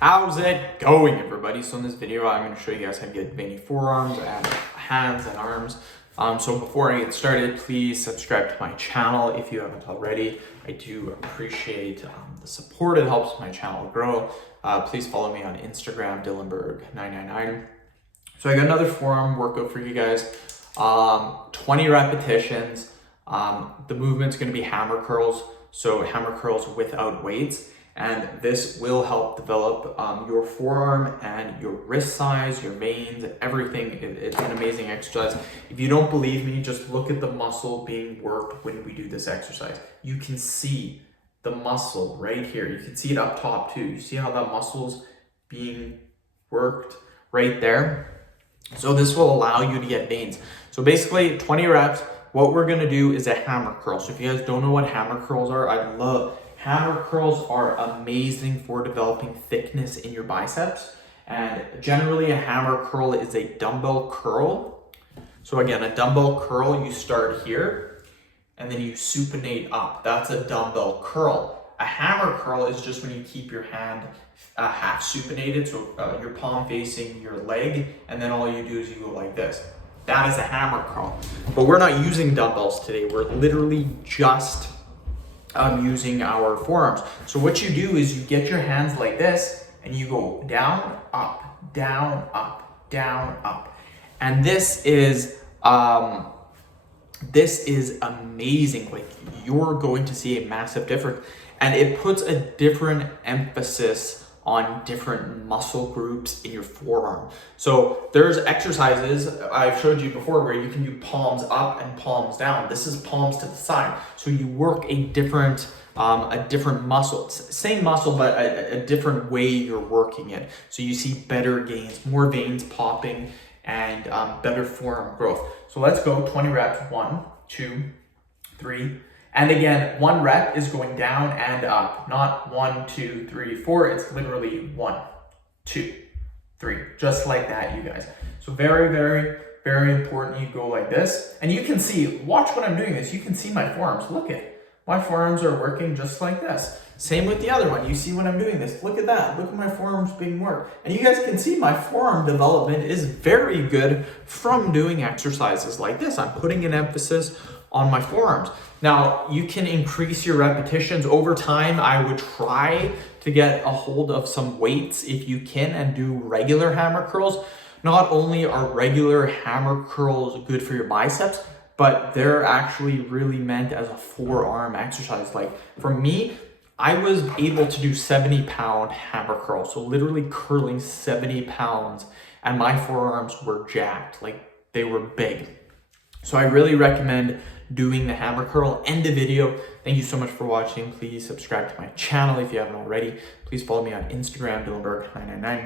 How's it going, everybody? So in this video, I'm going to show you guys how to get veiny forearms and hands and arms. So before I get started, please subscribe to my channel if you haven't already. I do appreciate the support. It helps my channel grow. Please follow me on Instagram, Dillenberg999. So I got another forearm workout for you guys. 20 repetitions. The movement's going to be hammer curls. So hammer curls without weights. And this will help develop your forearm and your wrist size, your veins, everything. It's an amazing exercise. If you don't believe me, just look at the muscle being worked when we do this exercise. You can see the muscle right here. You can see it up top too. You see how that muscle's being worked right there? So this will allow you to get veins. So basically 20 reps. What we're gonna do is a hammer curl. So if you guys don't know what hammer curls are, hammer curls are amazing for developing thickness in your biceps. And generally a hammer curl is a dumbbell curl. So again, a dumbbell curl, you start here and then you supinate up. That's a dumbbell curl. A hammer curl is just when you keep your hand half supinated, so your palm facing your leg, and then all you do is you go like this. That is a hammer curl. But we're not using dumbbells today. We're literally just using our forearms. So what you do is you get your hands like this and you go down, up, down, up, down, up. And this is amazing. Like, you're going to see a massive difference, and it puts a different emphasis on different muscle groups in your forearm. So there's exercises I've showed you before where you can do palms up and palms down. This is palms to the side. So you work a different muscle, same muscle, but a different way you're working it. So you see better gains, more veins popping, and better forearm growth. So let's go 20 reps, 1, 2, 3. And again, 1 rep is going down and up, not 1, 2, 3, 4. It's literally 1, 2, 3, just like that, you guys. So very, very, very important. You go like this, and you can see, watch what I'm doing this. You can see my forearms. Look at my forearms are working just like this. Same with the other one. You see when I'm doing this. Look at that. Look at my forearms being worked. And you guys can see my forearm development is very good from doing exercises like this. I'm putting an emphasis on my forearms. Now, you can increase your repetitions over time. I would try to get a hold of some weights if you can and do regular hammer curls. Not only are regular hammer curls good for your biceps, but they're actually really meant as a forearm exercise. Like for me, I was able to do 70-pound hammer curls. So literally curling 70 pounds, and my forearms were jacked, like they were big. So I really recommend doing the hammer curl. End the video. Thank you so much for watching. Please subscribe to my channel if you haven't already. Please follow me on Instagram, Dillenberg999.